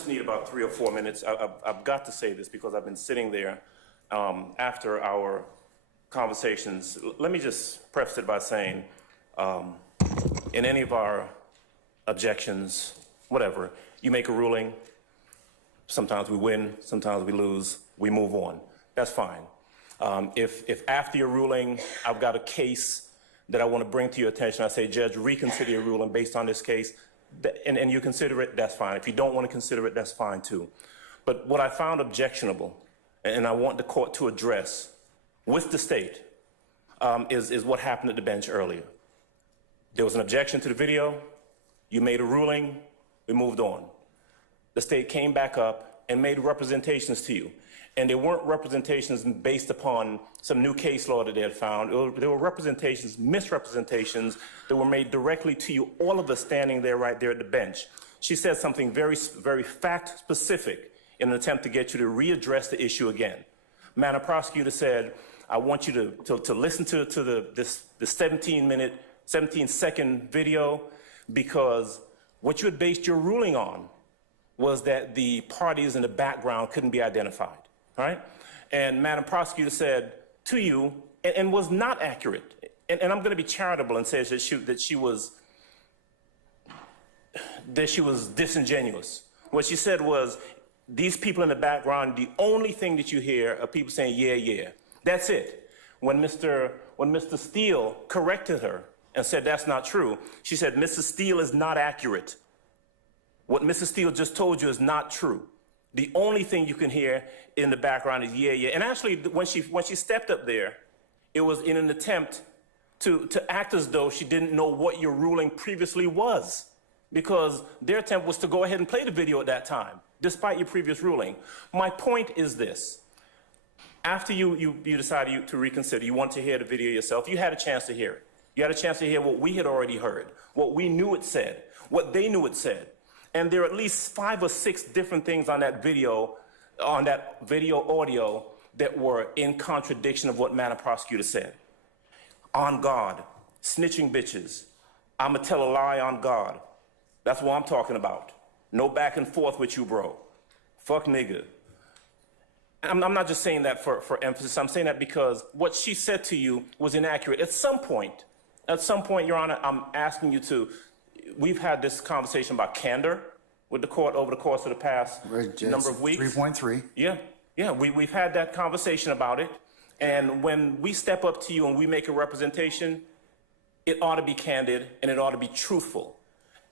just need about 3 or 4 minutes. I've got to say this because I've been sitting there after our conversations. Let me just preface it by saying, in any of our objections, whatever, you make a ruling. Sometimes we win, sometimes we lose, we move on. That's fine. If after your ruling, I've got a case that I want to bring to your attention, I say, Judge, reconsider your ruling based on this case, and you consider it, that's fine. If you don't want to consider it, that's fine too. But what I found objectionable, and I want the court to address with the state, is what happened at the bench earlier. There was an objection to the video, you made a ruling, we moved on. The state came back up and made representations to you. And they weren't representations based upon some new case law that they had found. There were representations, misrepresentations that were made directly to you, all of us standing there right there at the bench. She said something very, very fact-specific in an attempt to get you to readdress the issue again. Madam Prosecutor said, I want you to listen to the 17-second video, because what you had based your ruling on was that the parties in the background couldn't be identified. Right? And Madam Prosecutor said to you, and was not accurate, and I'm going to be charitable and say that she was disingenuous. What she said was, these people in the background, the only thing that you hear are people saying, yeah, yeah. That's it. When Mr. Steele corrected her and said that's not true, she said, Mrs. Steele is not accurate. What Mrs. Steele just told you is not true. The only thing you can hear in the background is yeah, yeah. And actually, when she stepped up there, it was in an attempt to act as though she didn't know what your ruling previously was, because their attempt was to go ahead and play the video at that time, despite your previous ruling. My point is this. After you decided to reconsider, you want to hear the video yourself, you had a chance to hear it. You had a chance to hear what we had already heard, what we knew it said, what they knew it said. And there are at least 5 or 6 different things on that video audio that were in contradiction of what Madam Prosecutor said. On God, snitching bitches, I'ma tell a lie on God. That's what I'm talking about. No back and forth with you, bro. Fuck nigga. I'm not just saying that for emphasis. I'm saying that because what she said to you was inaccurate. At some point, Your Honor, I'm asking you to. We've had this conversation about candor with the court over the course of the past number of weeks. 3.3. Yeah, we've had that conversation about it. And when we step up to you and we make a representation, it ought to be candid and it ought to be truthful.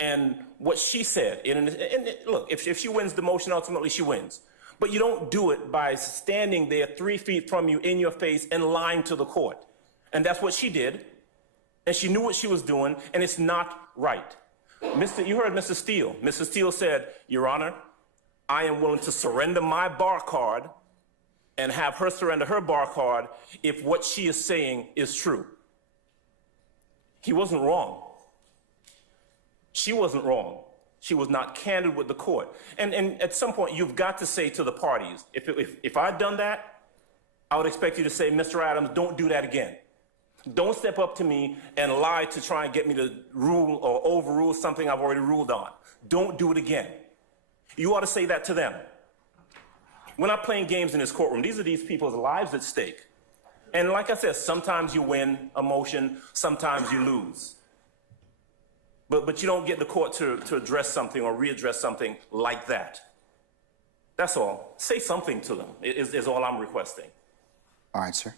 And what she said, and look, if she wins the motion, ultimately she wins. But you don't do it by standing there 3 feet from you in your face and lying to the court. And that's what she did. And she knew what she was doing, and it's not right. You heard Mr. Steele. Mr. Steele said, Your Honor, I am willing to surrender my bar card and have her surrender her bar card if what she is saying is true. He wasn't wrong. She wasn't wrong. She was not candid with the court. And at some point, you've got to say to the parties, if I'd done that, I would expect you to say, Mr. Adams, don't do that again. Don't step up to me and lie to try and get me to rule or overrule something I've already ruled on. Don't do it again. You ought to say that to them. We're not playing games in this courtroom. These are these people's lives at stake. And like I said, sometimes you win a motion, sometimes you lose. But you don't get the court to address something or readdress something like that. That's all. Say something to them is all I'm requesting. All right, sir.